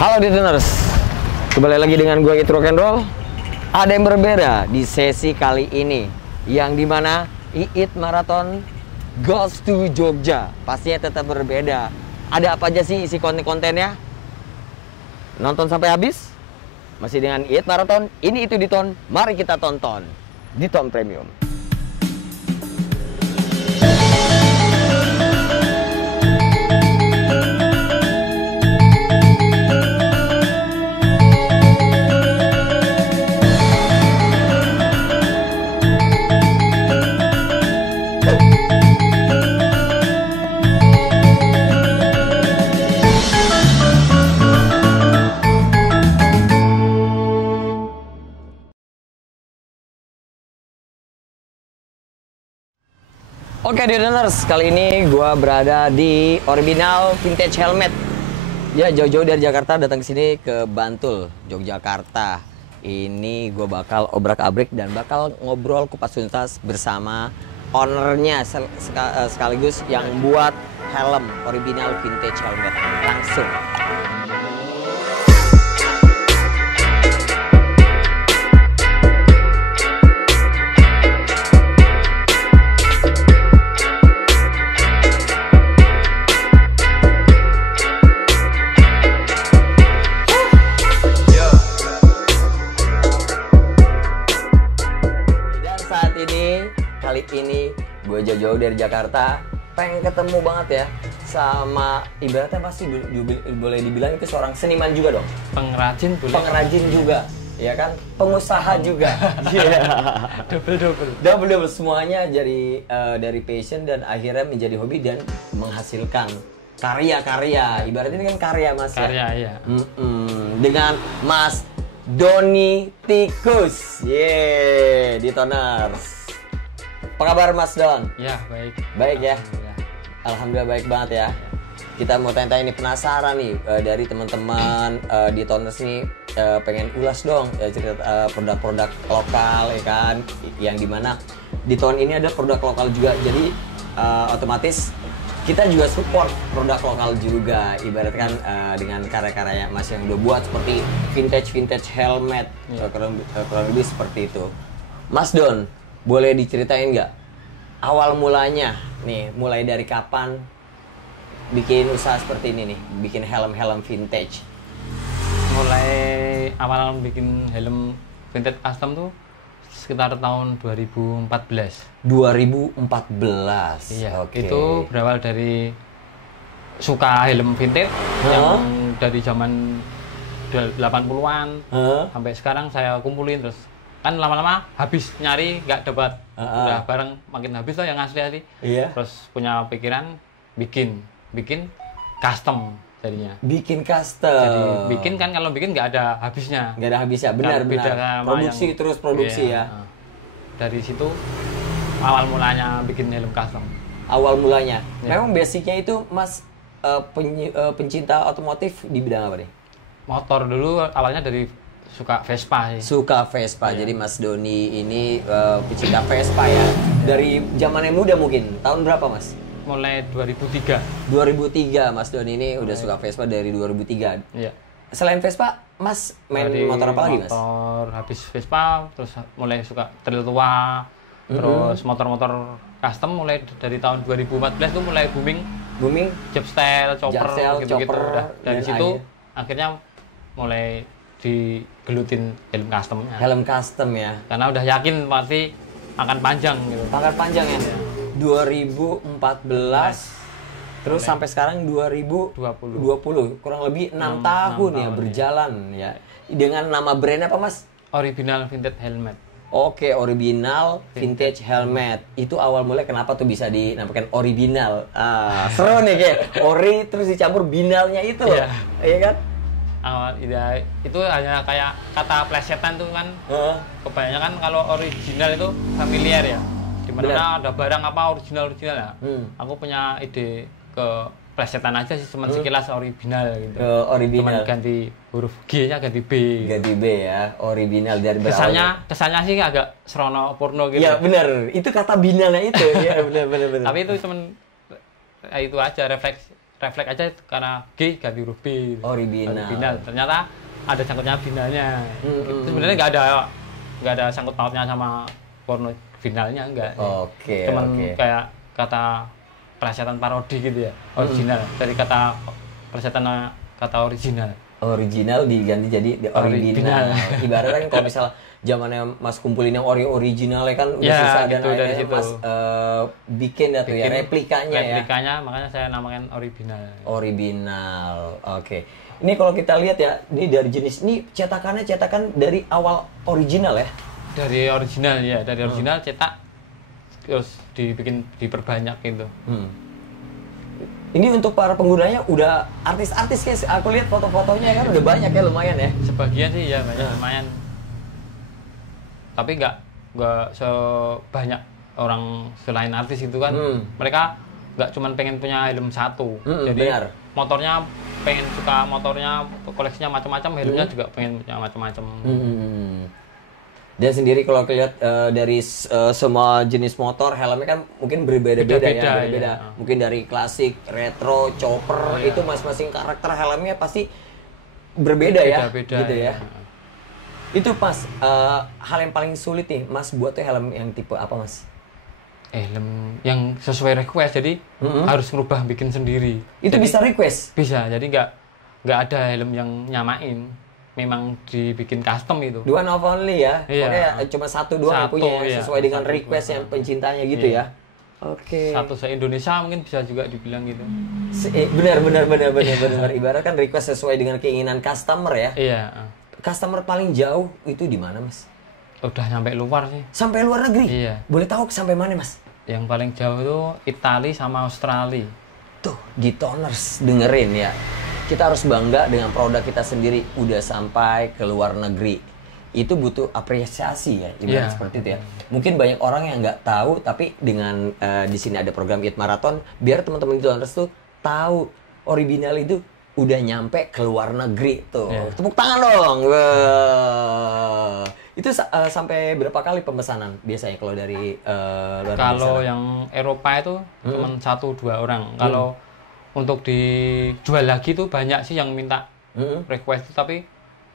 Halo Diteners, kembali lagi dengan gue It Rock and Roll. Ada yang berbeda di sesi kali ini, yang dimana Iit Marathon goes to Jogja. Pastinya tetap berbeda. Ada apa aja sih isi konten-kontennya? Nonton sampai habis? Masih dengan Iit Marathon, ini itu Diton. Mari kita tonton Diton Premium. Oke Diteners, kali ini gue berada di Original Vintage Helmet. Ya, jauh-jauh dari Jakarta datang ke sini ke Bantul, Yogyakarta. Ini gue bakal obrak-abrik dan bakal ngobrol kupas tuntas bersama ownernya sekaligus yang buat helm Original Vintage Helmet. Langsung. Kali ini gue jauh-jauh dari Jakarta, pengen ketemu banget ya sama ibaratnya pasti boleh dibilang itu seorang seniman juga dong. Pengrajin boleh. Pengrajin juga, ya kan? Pengusaha juga. Double semuanya jadi dari passion dan akhirnya menjadi hobi dan menghasilkan karya-karya. Ibaratnya ini kan karya Mas. Karya ya. Dengan Mas Doni Tikus. Ditoners. Apa kabar Mas Don? Ya, baik. Baik ya? Alhamdulillah baik banget ya. Kita mau tanya-tanya nih, penasaran nih dari teman-teman di Toners nih pengen ulas dong cerita produk-produk lokal ya kan, yang dimana di tahun ini ada produk lokal juga, jadi otomatis kita juga support produk lokal juga, ibaratkan dengan karya-karya Mas yang udah buat seperti vintage helmet, kurang lebih seperti itu. Mas Don, boleh diceritain nggak awal mulanya nih, mulai dari kapan bikin usaha seperti ini nih, bikin helm-helm vintage? Mulai awal bikin helm vintage custom tuh sekitar tahun 2014. 2014. Iya, okay. Itu berawal dari suka helm vintage yang dari zaman 80-an sampai sekarang saya kumpulin, terus kan lama-lama habis nyari nggak dapat, udah barang makin habis lah yang asli. Terus punya pikiran bikin custom jadinya. Bikin custom. Jadi bikin kan, kalau bikin nggak ada habisnya. Nggak ada habisnya, benar. Produksi yang, terus produksi ya. Dari situ awal mulanya bikin helm custom. Awal mulanya. Memang basicnya itu Mas pencinta otomotif di bidang apa nih? Motor dulu awalnya dari suka Vespa sih. Suka Vespa. Jadi Mas Doni ini pecinta Vespa ya. Dari zaman yang muda mungkin. Tahun berapa Mas? Mulai 2003. 2003 Mas Doni ini udah suka Vespa dari 2003. Iya. Selain Vespa, Mas main motor apa lagi Mas? Motor habis Vespa, terus mulai suka trail tua. Terus motor-motor custom mulai dari tahun 2014 tuh mulai booming. Jobstyle, chopper gitu-gitu. Dari situ akhirnya mulai digelutin helm customnya. Helm custom ya. Karena udah yakin pasti akan panjang gitu. Akan panjang ya. 2014 terus sampai sekarang 2020. Kurang lebih 6 tahun ya berjalan ya. Dengan nama brand apa Mas? Original Vintage Helmet. Oke, Original Vintage Helmet. Itu awal mulai kenapa tuh bisa dinamakan original? Seru nih kayak ori terus dicampur binalnya itu. Iya kan? Itu hanya kayak kata plesetan tuh kan. Kebanyakan kalau original itu familiar ya. Dimana ada barang apa original ya. Aku punya ide ke plesetan aja sih, cuma sekilas original gitu. Original. Cuman ganti huruf G-nya ganti B. Ganti B ya, original dari berawal. Kesannya sih agak serono porno gitu. Iya benar, itu kata binalnya itu. Iya benar. Tapi itu cuman itu aja refleks refleks aja karena G ganti huruf B. Original. Ternyata ada sangkutnya binalnya. Sebenarnya nggak ada sangkut pautnya sama porno finalnya enggak. Cuman kayak kata plesetan parodi gitu ya. Original dari kata plesetan kata original. Original diganti jadi original. Ibaratnya kan kalau misalnya zamannya Mas kumpulin yang original ya kan udah susah gitu, dan akhirnya Mas bikin replikanya makanya saya namakan original. Oke. Ini kalau kita lihat ya, ini dari jenis ini cetakan dari awal original ya. Dari original cetak terus diperbanyak gitu. Ini untuk para penggunanya udah artis-artis guys. Aku lihat foto-fotonya kan udah banyak ya, lumayan ya. Sebagian sih ya banyak, lumayan. Tapi nggak sebanyak orang selain artis itu kan. Mereka nggak cuma pengen punya helm satu. Jadi motornya pengen suka motornya, koleksinya macam-macam, helmnya juga pengen punya macam-macam. Dan sendiri kalau lihat dari semua jenis motor, helmnya kan mungkin berbeda-beda ya. Mungkin dari klasik, retro, chopper, itu masing-masing karakter helmnya pasti berbeda ya. Gitu ya. Itu Mas, hal yang paling sulit nih, Mas buat tuh helm yang tipe apa Mas? Helm yang sesuai request, jadi harus ngerubah bikin sendiri. Itu jadi, bisa request? Bisa, jadi nggak ada helm yang nyamain. Memang dibikin custom itu. One of only ya? Pokoknya cuma satu yang punya sesuai dengan request yang pencintanya gitu ya? Oke. Satu se-Indonesia mungkin bisa juga dibilang gitu. Benar. Ibarat kan request sesuai dengan keinginan customer ya? Iya. Customer paling jauh itu di mana Mas? Udah sampai luar sih. Sampai luar negeri? Iya. Boleh tahu sampai mana Mas? Yang paling jauh itu Italia sama Australia. Tuh, Gitoners dengerin ya. Kita harus bangga dengan produk kita sendiri udah sampai ke luar negeri. Itu butuh apresiasi ya, ibarat seperti itu ya. Mungkin banyak orang yang nggak tahu, tapi dengan di sini ada program Eat Marathon, biar teman-teman Gitoners tuh tahu original itu udah nyampe ke luar negeri tuh. Tepuk tangan dong. Itu sampai berapa kali pemesanan biasanya kalau dari luar negeri? Kalau yang Eropa itu cuma 1-2 orang. Kalau untuk dijual lagi tuh banyak sih yang minta request, tapi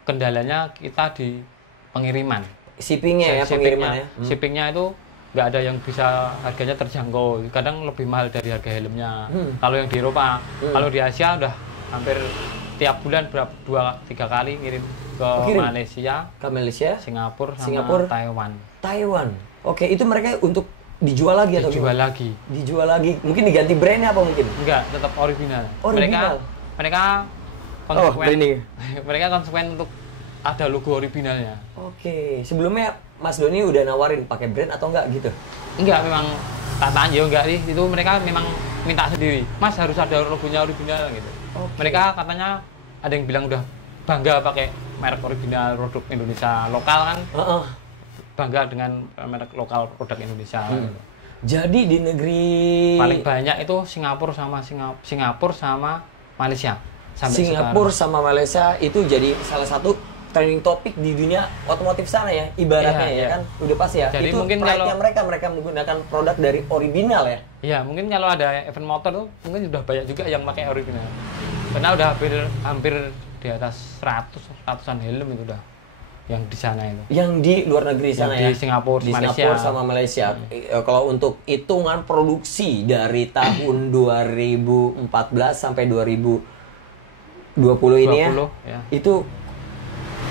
kendalanya kita di pengiriman. Shippingnya pengirimannya. Shippingnya itu nggak ada yang bisa harganya terjangkau. Kadang lebih mahal dari harga helmnya. Kalau yang di Eropa, kalau di Asia udah hampir tiap bulan 2-3 kali ngirim ke Malaysia, Singapura, Taiwan. Oke, itu mereka untuk dijual lagi atau gimana? Dijual lagi. Mungkin diganti brandnya apa mungkin? Enggak, tetap original. Mereka konsekuen untuk ada logo originalnya. Oke. Sebelumnya Mas Doni udah nawarin pakai brand atau enggak gitu? Enggak, memang tanya enggak sih. Itu mereka memang minta sendiri. Mas harus ada logonya original gitu. Mereka katanya ada yang bilang udah bangga pakai merek original produk Indonesia lokal kan. Bangga dengan merek lokal produk Indonesia. Jadi di negeri paling banyak itu Singapura sama Malaysia. Singapura sama Malaysia itu jadi salah satu trending topik di dunia otomotif sana ya, ibaratnya ya kan. Udah pasti ya. Jadi itu mungkin kalau mereka menggunakan produk dari original ya. Iya, mungkin kalau ada event motor tuh mungkin sudah banyak juga yang pakai original. Karena udah hampir di atas ratusan helm itu udah yang di sana itu. Yang di luar negeri sana ya. Di Singapura, Singapura sama Malaysia. Kalau untuk hitungan produksi dari tahun 2014 sampai 2020 ini ya. Itu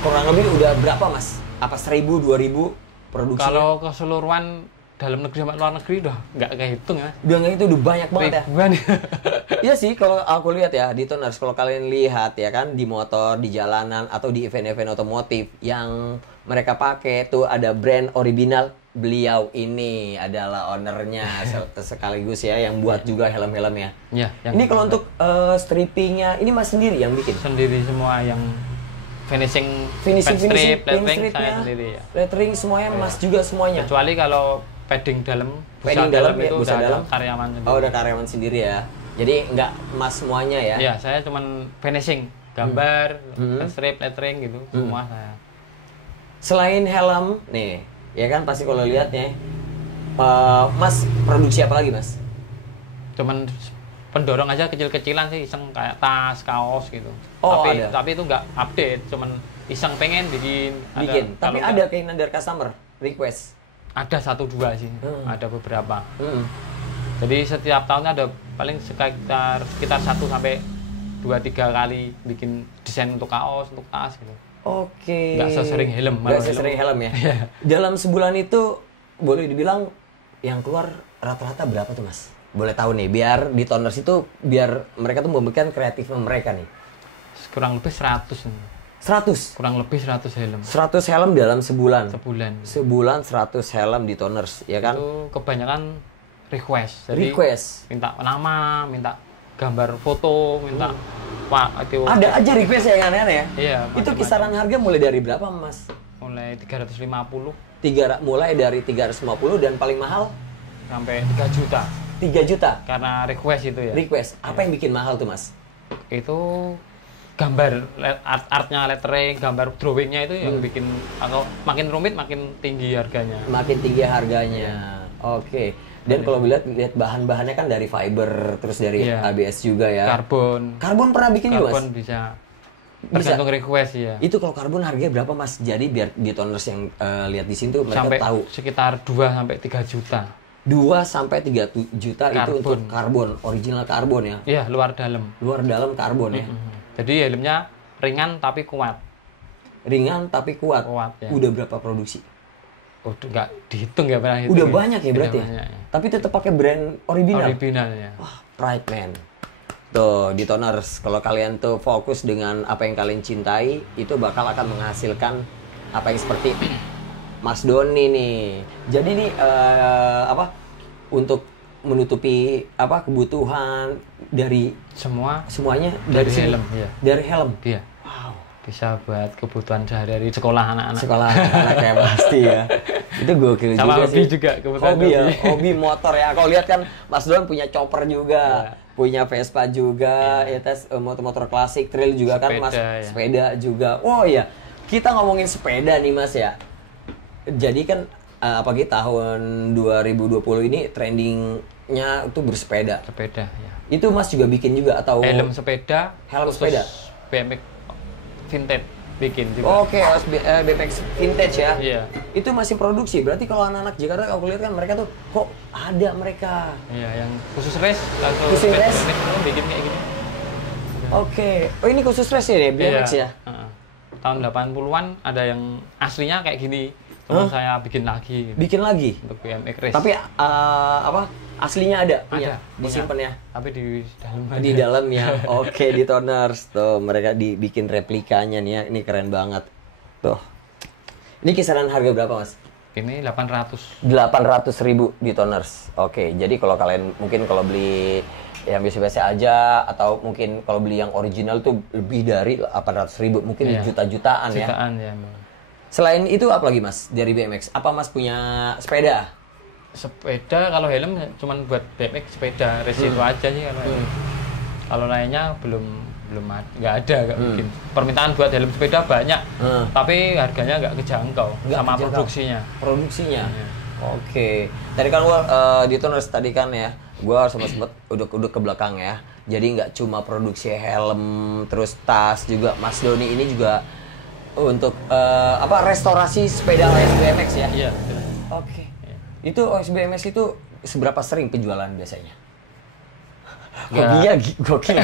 kurang lebih udah berapa Mas? Apa 1000, 2000 produksi? Kalau keseluruhan dalam negeri sama luar negeri udah nggak kehitung ya. Udah nggak itu udah banyak banget ya. Iya sih, kalau aku lihat ya di Toners, kalau kalian lihat ya kan di motor, di jalanan atau di event-event otomotif yang mereka pakai tuh ada brand original. Beliau ini adalah ownernya sekaligus ya yang buat juga helm-helmnya. Ya, ini kalau untuk strippingnya ini Mas sendiri yang bikin? Sendiri semua yang finishing strip, lettering saya sendiri ya. Lettering semuanya Mas juga semuanya. Kecuali kalau padding dalam itu udah ada karyawan sendiri. Oh, udah karyawan sendiri ya. Jadi nggak Mas semuanya ya? Iya, saya cuman finishing, gambar, strip, lettering gitu, semua saya. Selain helm nih, ya kan pasti kalau lihatnya, Mas produksi apa lagi Mas? Cuman pendorong aja kecil-kecilan sih, iseng kayak tas, kaos gitu. Oh, tapi itu nggak update, cuman iseng pengen bikin. Tapi ada keinginan dari customer request. Ada 1-2 sih, ada beberapa. Jadi setiap tahunnya ada paling sekitar 1-2-3 kali bikin desain untuk kaos, untuk tas gitu. Oke. Nggak sesering helm. Nggak sesering helm ya. Dalam sebulan itu boleh dibilang yang keluar rata-rata berapa tuh Mas? Boleh tahu nih, biar di Toners itu biar mereka tuh memberikan kreatifnya mereka nih. Kurang lebih 100. 100? Kurang lebih 100 helm. 100 helm dalam sebulan? Sebulan 100 helm di Toners, ya kan? Itu kebanyakan request. Jadi minta nama, minta gambar foto, minta itu. Ada aja request yang aneh-aneh ya? Iya. Itu kisaran harga mulai dari berapa Mas? Mulai 350. Mulai dari 350 dan paling mahal? Sampai 3 juta. 3 juta? Karena request itu ya. Request. Apa yang bikin mahal tuh Mas? Itu gambar, artnya, lettering, gambar drawingnya itu yang bikin, atau makin rumit makin tinggi harganya. Makin tinggi harganya. Oke. Dan kalau lihat bahan-bahannya kan dari fiber, terus dari ABS juga ya. Karbon. Karbon pernah bikin juga Mas? Karbon bisa. Tergantung request ya. Itu kalau karbon harganya berapa Mas? Jadi biar di Toners yang lihat di sini tuh mereka sampai tahu. Sekitar 2-3 juta. 2-3 juta karbon. Itu untuk karbon, original karbon ya? Iya, luar dalam. Luar dalam karbon ya? Jadi helmnya ringan tapi kuat. Ringan tapi kuat? Kuat ya. Udah berapa produksi? Udah nggak dihitung ya pernah hitung. Udah banyak ya berarti ya? Banyak, ya. Tapi tetap pakai brand original? Originalnya. Wah, pride man. Tuh, di Toners, kalau kalian tuh fokus dengan apa yang kalian cintai, itu bakal akan menghasilkan apa yang seperti Mas Doni nih. Jadi nih, untuk menutupi kebutuhan dari semuanya dari helm, ya. Dari helm. Iya. Wow. Bisa buat kebutuhan sehari-hari sekolah anak-anak. Sekolah anak-anak ya pasti ya. Itu gokil juga sih. Sama hobi juga, kebutuhan hobi ya, hobi motor ya. Kau lihat kan Mas Don punya chopper juga, punya Vespa juga, ya tes motor-motor klasik, trail juga sepeda, kan Mas, sepeda juga. Oh ya, kita ngomongin sepeda nih Mas ya. Jadi kan apalagi tahun 2020 ini trendingnya itu bersepeda. Sepeda ya. Itu Mas juga bikin juga atau helm sepeda? Helm sepeda. BMX vintage bikin juga. Oke, BMX vintage ya. Iya. Itu masih produksi. Berarti kalau anak-anak Jakarta aku lihat kan mereka tuh kok ada mereka. Iya, yang khusus race atau khusus race bikin kayak gini. Oke. Oh, ini khusus race ya BMX iya. ya? Tahun 80-an ada yang aslinya kayak gini. Cuma saya bikin lagi. Bikin lagi? Untuk BMX race. Tapi aslinya ada? Ada. Disimpan ya? Tapi di dalam. Di dalam ya. Oke, di Toners. Tuh, mereka dibikin replikanya nih ya. Ini keren banget. Tuh. Ini kisaran harga berapa, Mas? Ini 800. 800.000 di Toners. Oke, jadi kalau kalian mungkin kalau beli yang biasa-biasa aja atau mungkin kalau beli yang original tuh lebih dari 800.000, mungkin juta-jutaan ya. Jutaan ya. Selain itu apa lagi Mas dari BMX? Apa Mas punya sepeda? Sepeda kalau helm cuman buat BMX sepeda race itu aja sih kalau kalau lainnya nggak ada nggak mungkin. Permintaan buat helm sepeda banyak, tapi harganya nggak kejangkau sama produksinya. Produksinya. Oke. Tadi kan gua di Toners tadi kan ya, gua sempat udah ke belakang ya. Jadi nggak cuma produksi helm, terus tas juga. Mas Doni ini juga untuk restorasi sepeda OSBMX ya? Iya. Oke. Itu OSBMX itu seberapa sering penjualan biasanya? Hobinya gokil.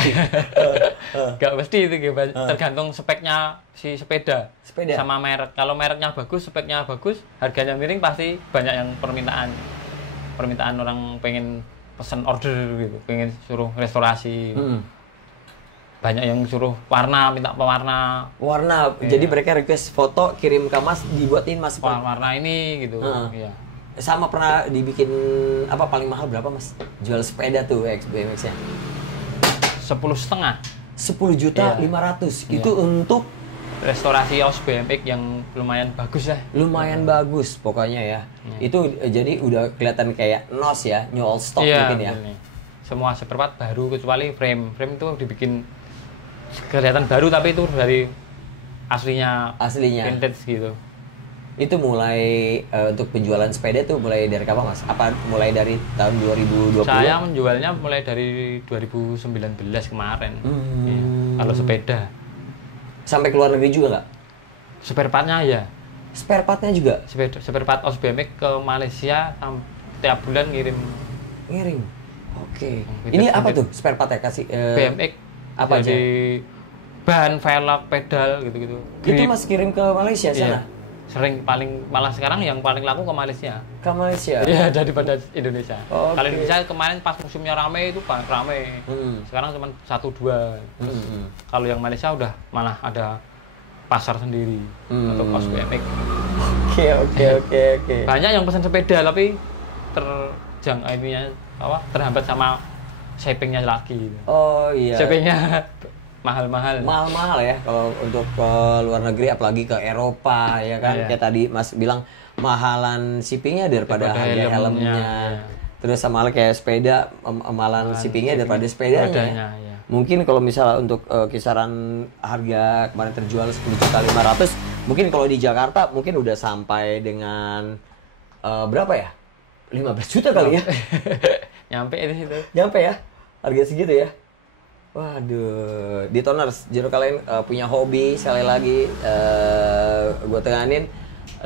Gak mesti itu, tergantung speknya si sepeda. Sama merek. Kalau mereknya bagus, speknya bagus, harganya miring, pasti banyak yang permintaan orang pengen pesen order gitu, pengen suruh restorasi. Banyak yang suruh minta pewarna. Warna. Jadi mereka request foto, kirim ke Mas, dibuatin Mas warna ini gitu. Iya. Sama pernah dibikin paling mahal berapa Mas? Jual sepeda tuh BMX-nya. 10,5. 10.500.000. Itu untuk restorasi OS BMX yang lumayan bagus ya. Lumayan bagus pokoknya ya. Itu jadi udah kelihatan kayak NOS ya, new old stock mungkin ya. Bener. Semua spare part baru kecuali frame. Frame itu dibikin kelihatan baru tapi itu dari aslinya vintage gitu. Itu mulai untuk penjualan sepeda tuh mulai dari kapan Mas? Apa mulai dari tahun 2020? Saya menjualnya mulai dari 2019 kemarin. Iya. Kalau sepeda. Sampai ke luar negeri juga nggak? Spare partnya ya. Spare partnya juga? Spare part OS BMX ke Malaysia tiap bulan ngirim. Ngirim. Oke. Ini apa tuh spare partnya kasih? BMX. Apa aja? Ban, velg, pedal gitu-gitu. Itu Mas kirim ke Malaysia sana? Iya. Sering malah sekarang yang paling laku ke Malaysia. Ke Malaysia? Iya, daripada Indonesia. Okay. Kalau Indonesia kemarin pas musimnya rame itu rame. Sekarang cuma 1-2. Kalau yang Malaysia udah malah ada pasar sendiri untuk OS BMX. Oke. Banyak yang pesan sepeda tapi terhambat sama shippingnya lagi. Oh iya. Shippingnya mahal-mahal ya kalau untuk ke luar negeri, apalagi ke Eropa ya kan. Kayak tadi Mas bilang mahalan shippingnya daripada harga helmnya. Terus sama kayak sepeda mahalan shippingnya daripada sepedanya. Mungkin kalau misalnya untuk kisaran harga kemarin terjual 10.500.000, mungkin kalau di Jakarta mungkin udah sampai dengan berapa ya? 15 juta kali ya. Nyampe di situ. Nyampe ya? Harga segitu ya? Waduh, Detoners, jika kalian punya hobi, sekali lagi gue teganin,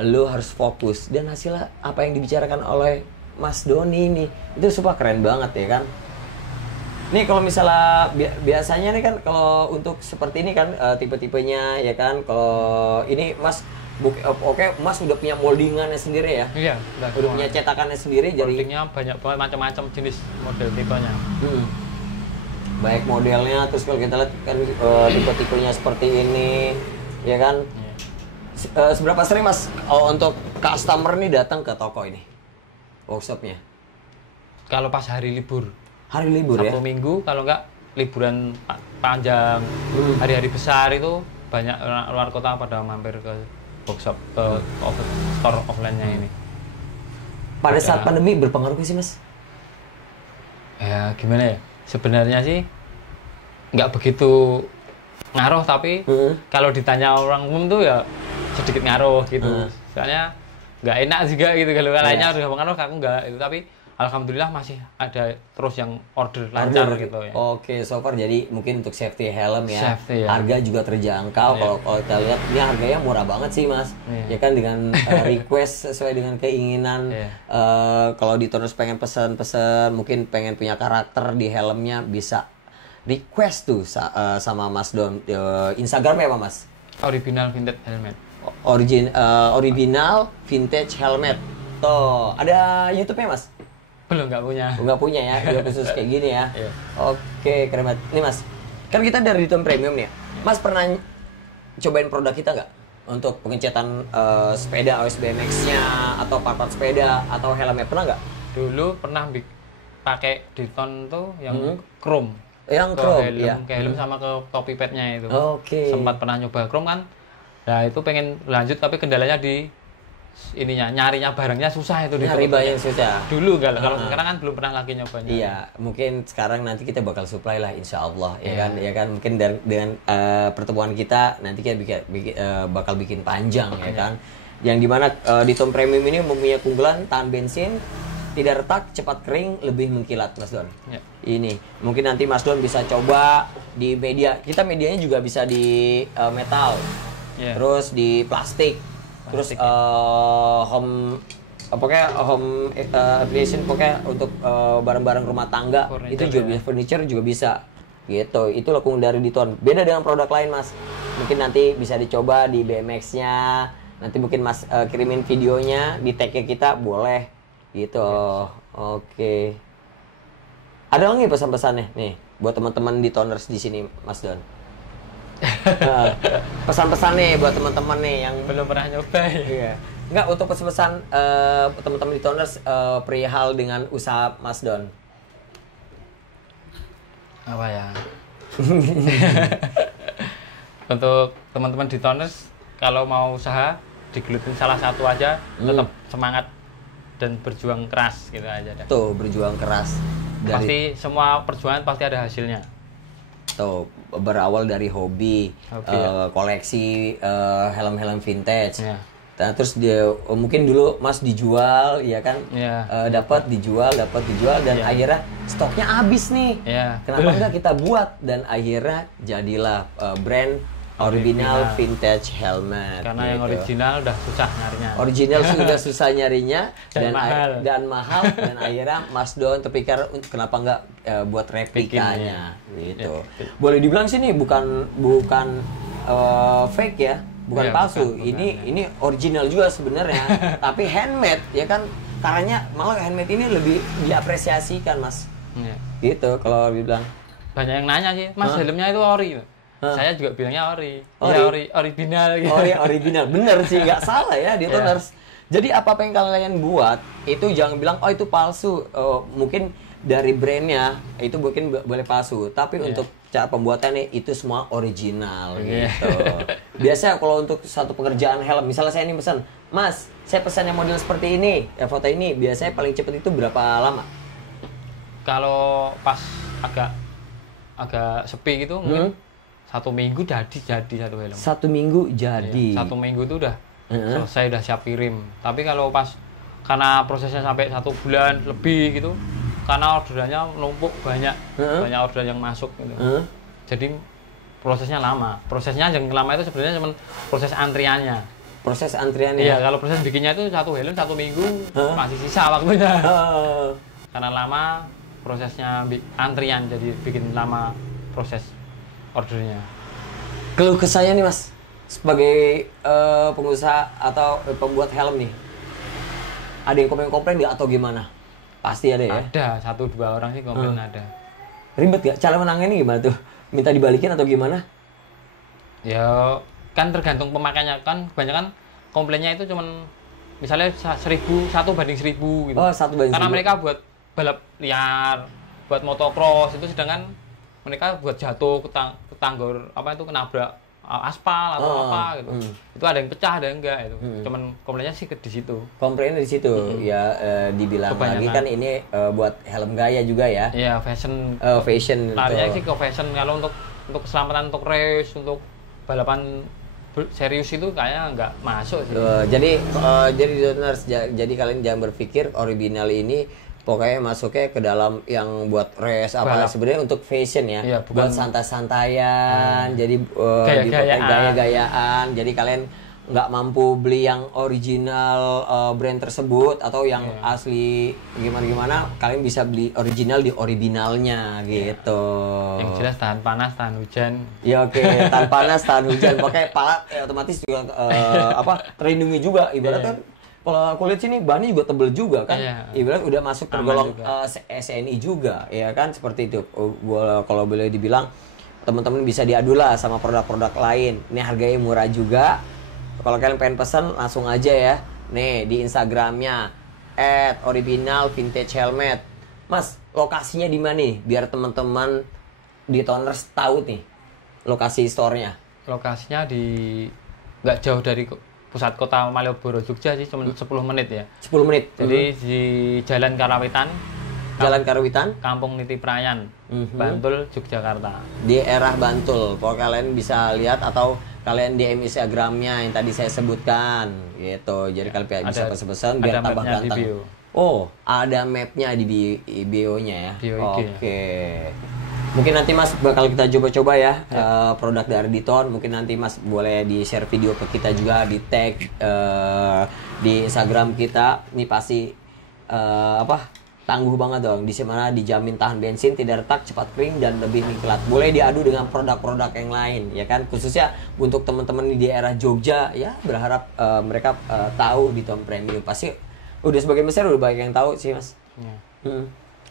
lu harus fokus. Dan hasilnya apa yang dibicarakan oleh Mas Doni ini, itu super keren banget ya kan. Nih kalau misalnya biasanya nih kan kalau untuk seperti ini kan tipe-tipenya ya kan. Kalau ini Mas, oke, Mas udah punya moldingannya sendiri ya? Iya, udah punya cetakannya sendiri. Moldingnya banyak banget, macam-macam jenis model tipenya. Baik modelnya, terus kalau kita lihat kan tipe-tipenya seperti ini ya kan. Seberapa sering Mas untuk customer nih datang ke toko ini, workshopnya? Kalau pas hari libur ya? Sabtu Minggu, kalau enggak liburan panjang, hari-hari besar itu banyak luar kota pada mampir ke workshop, ke store offline-nya ini. Pada saat pandemi berpengaruh sih Mas? Ya gimana ya? Sebenarnya sih nggak begitu ngaruh, tapi kalau ditanya orang umum tuh ya sedikit ngaruh gitu. Soalnya nggak enak juga gitu kalau lainnya udah pengaruh, aku nggak itu. Tapi alhamdulillah masih ada terus yang order lancar gitu ya. Oke, so far jadi mungkin untuk safety helm ya. Safety, ya. Harga juga terjangkau. Kalau kita lihat ini harganya murah banget sih Mas. Ya kan dengan request sesuai dengan keinginan. Kalau di Detoners pengen pesan-pesan, mungkin pengen punya karakter di helmnya, bisa request tuh sama Mas Don. Instagramnya apa Mas? Original Vintage Helmet. Original Vintage Helmet. Tuh, ada YouTube-nya Mas? Belum, nggak punya ya, video khusus kayak gini ya. Oke, keren banget. Ini Mas, kan kita dari Deton Premium nih ya. Mas pernah cobain produk kita nggak? Untuk pengecetan sepeda OS BMX-nya, atau part-part sepeda, atau helmnya, pernah nggak? Dulu pernah pakai Deton tuh yang chrome. Yang chrome, ya. Ke helm sama ke topi padnya itu. Oke. Sempat pernah nyoba chrome kan. Nah itu pengen lanjut, tapi kendalanya di nyarinya barangnya susah itu. Nyari barangnya susah. Dulu kalau sekarang kan belum pernah lagi nyobanya. Iya, mungkin sekarang nanti kita bakal supply lah insya Allah ya kan mungkin dengan pertemuan kita nanti kita bakal bikin panjang ya kan. Yang dimana Deton Premium ini mempunyai keunggulan tahan bensin, tidak retak, cepat kering, lebih mengkilat Mas Don. Ini mungkin nanti Mas Don bisa coba di media. Kita medianya juga bisa di metal, terus di plastik. Terus home application, pokoknya untuk barang-barang rumah tangga, furniture, itu juga bisa, furniture juga bisa gitu. Itu keunggulan dari Deton, beda dengan produk lain Mas. Mungkin nanti bisa dicoba di BMX-nya, nanti mungkin Mas kirimin videonya di tag kita, boleh gitu. Oke. Ada lagi pesan-pesannya nih buat teman-teman Detoners di sini Mas Don? Pesan-pesan nih buat teman-teman nih yang belum pernah nyoba. Iya. Enggak, untuk pesan-pesan teman-teman Detoners perihal dengan usaha Mas Don. Apa ya? Untuk teman-teman Detoners, kalau mau usaha digelutin salah satu aja, tetap semangat dan berjuang keras gitu aja dah. Tuh, berjuang keras. Pasti semua perjuangan pasti ada hasilnya. Tuh, berawal dari hobi. Koleksi helm-helm vintage. Nah, terus dia mungkin dulu Mas dijual, ya kan? Dapat dijual dan akhirnya stoknya habis nih. Kenapa enggak kita buat dan akhirnya jadilah brand Original Vintage Helmet. Karena yang original udah susah nyarinya. Original sudah susah nyarinya dan mahal dan akhirnya Mas Don terpikir kenapa enggak buat replikanya gitu. Boleh dibilang sih nih bukan fake ya. Bukan palsu, ini original juga sebenarnya, tapi handmade ya kan, karenanya malah handmade ini lebih diapresiasikan Mas. Gitu kalau dibilang. Banyak yang nanya sih, Mas helmnya itu ori. Saya juga bilangnya ori. Original. Gitu. Original, bener sih, nggak salah ya dia Toners. Jadi apa yang kalian buat itu jangan bilang oh itu palsu, mungkin dari brandnya itu mungkin boleh palsu, tapi untuk cara pembuatannya itu semua original gitu. Biasanya kalau untuk satu pekerjaan helm, misalnya saya ini pesan, Mas, saya pesan yang model seperti ini, ya foto ini, biasanya paling cepat itu berapa lama? Kalau pas agak sepi gitu, mungkin 1 minggu jadi satu helm. 1 minggu jadi. 1 minggu itu udah selesai, udah siap kirim. Tapi kalau karena prosesnya sampai 1 bulan lebih gitu, karena orderannya numpuk banyak orderan yang masuk gitu. Jadi prosesnya lama. Prosesnya yang lama itu sebenarnya cuma proses antriannya. Proses antriannya? Iya, kalau proses bikinnya itu 1 helm 1 minggu masih sisa waktunya. Karena lama prosesnya antrian, jadi bikin lama proses ordernya. Keluh kesahnya nih Mas, sebagai pengusaha atau pembuat helm nih, ada yang komplain nggak atau gimana? Pasti ada ya? Ada, 1-2 orang sih komplain ada. Ribet gak? Cara menangannya gimana tuh? Minta dibalikin atau gimana? Ya, kan tergantung pemakaiannya. Kan kebanyakan komplainnya itu cuman misalnya 1 banding 1000 gitu. Oh, 1 banding 1000. Karena mereka buat balap liar, buat motocross itu, sedangkan mereka buat jatuh ke tanggul kenabrak aspal atau apa gitu. Itu ada yang pecah, ada yang enggak itu. Cuman komplainnya sih di situ. Komplainnya di situ. Ya dibilang lagi kan ini buat helm gaya juga ya. Iya, fashion. Fashion. Larinya sih ke fashion. Kalau untuk keselamatan, untuk race, untuk balapan serius itu kayaknya nggak masuk sih. Jadi kalian jangan berpikir original ini pokoknya masuknya ke dalam yang buat race apa sebenarnya untuk fashion ya, buat santai-santaian, jadi gaya-gayaan. Jadi kalian nggak mampu beli yang original brand tersebut atau yang asli gimana, kalian bisa beli original di originalnya gitu. Yang jelas tahan panas, tahan hujan. Ya oke, tahan panas, tahan hujan. Pokoknya otomatis juga terlindungi juga. Ibaratnya kalau kulit sini bahannya juga tebel juga kan, ibarat udah masuk tergolong SNI juga, ya kan, seperti itu. Kalau boleh dibilang teman-teman bisa diadu lah sama produk-produk lain. Ini harganya murah juga. Kalau kalian pengen pesan langsung aja ya. Nih di Instagramnya @originalvintagehelmet. Mas, lokasinya di mana nih? Biar teman-teman di Toners tahu nih lokasi store-nya. Lokasinya nggak jauh dari pusat kota Malioboro, Jogja sih, cuma 10 menit ya. 10 menit. Jadi di Jalan Karawitan. Kampung Niti Prayan, Bantul, Yogyakarta. Di daerah Bantul. Kalau kalian bisa lihat atau kalian DM Instagramnya yang tadi saya sebutkan gitu. Jadi kalian bisa pesan-pesan biar tambah ganteng. Oh, ada mapnya di bio-nya ya. Oke. Mungkin nanti Mas bakal kita coba-coba ya produk dari Diton. Mungkin nanti Mas boleh di-share video ke kita juga, di tag di Instagram kita. Ini pasti tangguh banget dong. Di mana dijamin tahan bensin, tidak retak, cepat kering dan lebih niklat. Boleh diadu dengan produk-produk yang lain, ya kan? Khususnya untuk teman-teman di daerah Jogja, ya berharap mereka tahu Diton Premium. Pasti udah sebagian besar udah banyak yang tahu sih Mas.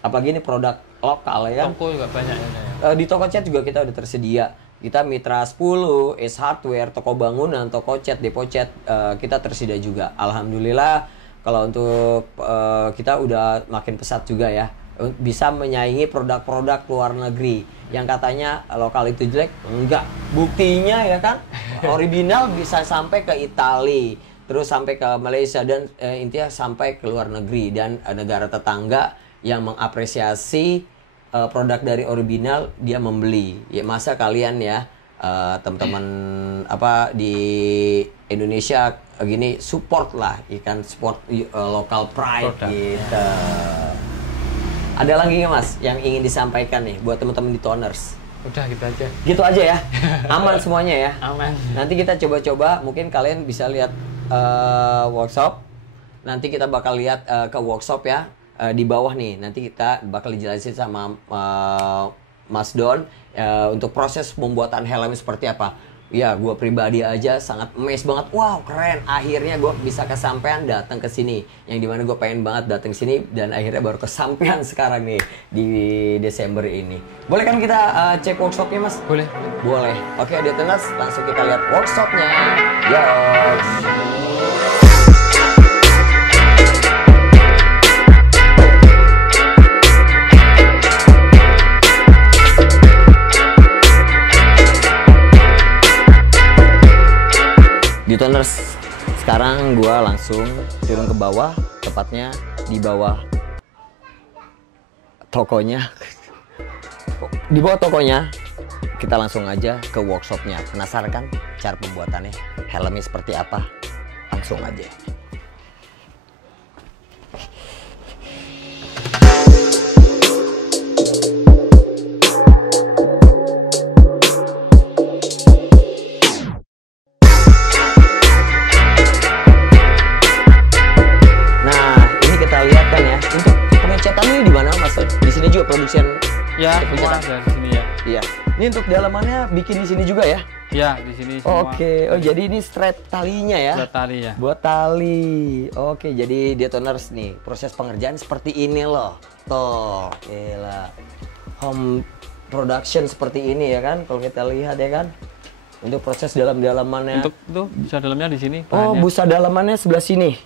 Apalagi ini produk lokal ya kan. Toko juga banyak ya. Di toko cat juga kita udah tersedia. Kita Mitra 10, Ace Hardware, toko bangunan, toko cat, depo cat, kita tersedia juga. Alhamdulillah kalau untuk kita udah makin pesat juga ya. Bisa menyaingi produk-produk luar negeri yang katanya lokal itu jelek. Enggak. Buktinya ya kan, original bisa sampai ke Italia, terus sampai ke Malaysia dan intinya sampai ke luar negeri dan negara tetangga yang mengapresiasi produk dari original, dia membeli. Ya masa kalian ya teman-teman di Indonesia gini support lah, ikan support lokal pride gitu. Ada lagi nggak Mas yang ingin disampaikan nih buat teman-teman di Toners? Udah gitu aja. Gitu aja ya, aman semuanya ya. Aman. Nanti kita coba-coba, mungkin kalian bisa lihat workshop. Nanti kita bakal lihat ke workshop ya di bawah nih. Nanti kita bakal dijelasin sama Mas Don untuk proses pembuatan helm seperti apa. Ya, gue pribadi aja sangat amazed banget. Wow, keren. Akhirnya gue bisa kesampean datang ke sini. Yang dimana gue pengen banget datang ke sini dan akhirnya baru kesampean sekarang nih di Desember ini. Boleh kan kita cek workshopnya, Mas? Boleh. Boleh. Oke, Detoners, langsung kita lihat workshopnya. Yes. Detoners, sekarang gue langsung turun ke bawah, tepatnya di bawah tokonya. Di bawah tokonya, kita langsung aja ke workshopnya. Penasaran kan cara pembuatannya? Helmnya seperti apa? Langsung aja. Production ya, semua ada di sini ya. Iya. Ini untuk dalamannya bikin di sini juga ya? Ya, di sini semua. Oke. Oh, jadi ini straight talinya ya? Straight tali ya. Buat tali. Oke, jadi Detoners nih, proses pengerjaan seperti ini loh. Tuh, gila. Home production seperti ini ya kan? Kalau kita lihat ya kan? Untuk proses dalam-dalamannya. Untuk itu busa dalamnya di sini. Oh, bahannya. busa dalamannya sebelah sini.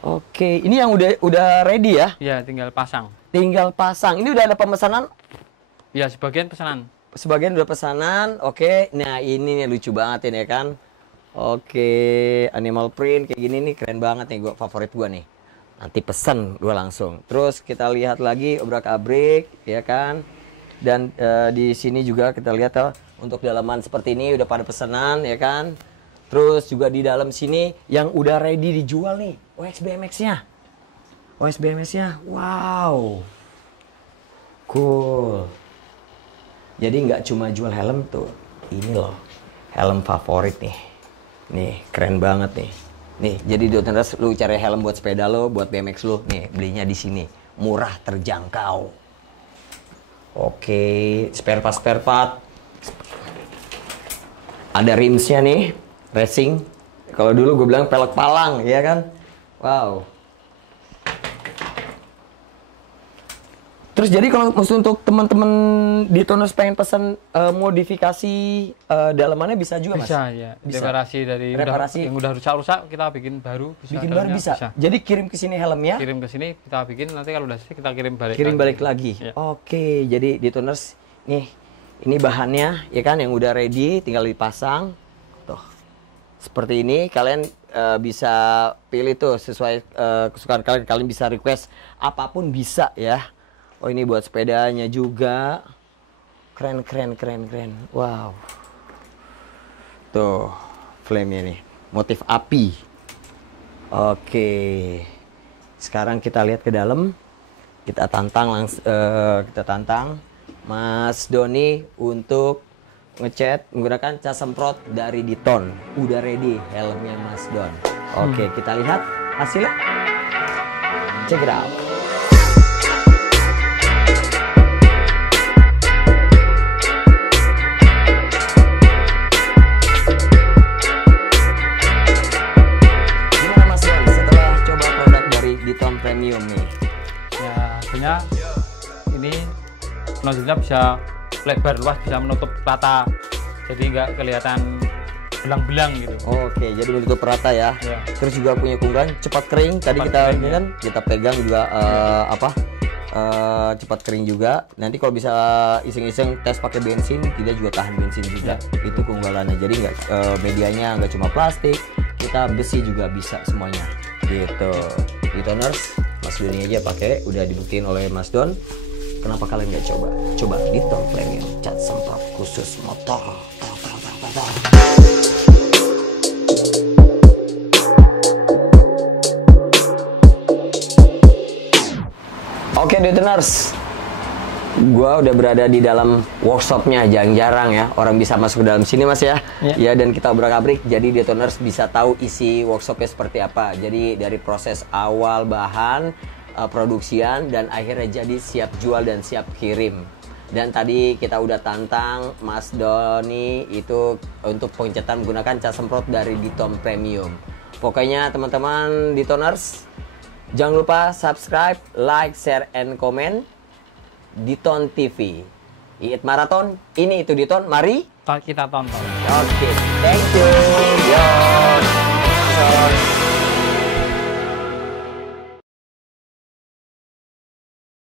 Oke, ini yang udah ready ya? Ya, tinggal pasang. Tinggal pasang. Ini udah ada pemesanan? Ya, sebagian pesanan. Sebagian udah pesanan. Oke. Nah, ini nih lucu banget ini ya kan. Oke, animal print kayak gini nih keren banget nih, favorit gua nih. Nanti pesen gua langsung. Terus kita lihat lagi obrak-abrik ya kan. Dan di sini juga kita lihat untuk dalaman seperti ini udah pada pesanan ya kan. Terus juga di dalam sini yang udah ready dijual nih, OXBMX-nya. OSBMS-nya, wow, cool. Jadi nggak cuma jual helm tuh, ini loh, helm favorit nih keren banget nih. Jadi Detoners, lu cari helm buat sepeda lo, buat BMX lo, nih belinya di sini, murah terjangkau. Oke, spare part, ada rimsnya nih, racing. Kalau dulu gue bilang pelek palang, ya kan? Wow. Terus jadi kalau untuk teman-teman di Toners pengen pesan modifikasi dalamannya bisa juga Mas? Bisa ya. Bisa. Reparasi dari yang udah rusak-rusak kita bikin baru. Bikin baru bisa. Jadi kirim ke sini helmnya. Kirim ke sini kita bikin, nanti kalau udah selesai kita kirim balik. Kirim balik lagi. Ya. Oke, jadi di Toners nih ini bahannya ya kan yang udah ready, tinggal dipasang. Tuh. Seperti ini kalian bisa pilih tuh sesuai kesukaan kalian. Kalian bisa request apapun bisa ya. Oh, ini buat sepedanya juga. Keren. Wow. Tuh, flame-nya nih. Motif api. Oke. Sekarang kita lihat ke dalam. Kita tantang Mas Doni untuk ngecat menggunakan cas semprot dari Diton. Udah ready helmnya Mas Don. Oke, kita lihat hasilnya. Check it out. Diton Premium nih. Ya, hasilnya ini nozzle-nya bisa lebar luas, bisa menutup rata. Jadi nggak kelihatan belang-belang gitu. Oke, jadi menutup rata ya. Terus juga punya keunggulan cepat kering. Tadi kita pegang juga cepat kering juga. Nanti kalau bisa iseng-iseng tes pakai bensin, tidak juga tahan bensin juga. Itu keunggulannya. Jadi nggak medianya nggak cuma plastik, kita besi juga bisa semuanya. Gitu. Detoners, Mas Doni aja pakai, udah dibuktiin oleh Mas Don. Kenapa kalian nggak coba? Coba Diton Premium cat semprot khusus motor. Oke, Detoners. Gua udah berada di dalam workshopnya, jarang-jarang ya orang bisa masuk ke dalam sini Mas ya. Ya, dan kita obrak-abrik jadi Detoners bisa tahu isi workshopnya seperti apa. Jadi dari proses awal bahan, produksian, dan akhirnya jadi siap jual dan siap kirim. Dan tadi kita udah tantang Mas Doni itu untuk pengecetan menggunakan cas semprot dari Diton Premium. Pokoknya teman-teman Detoners, jangan lupa subscribe, like, share, and comment Diton TV. Iit Marathon, ini itu Diton, mari kita tonton. Oke, thank you. Yo.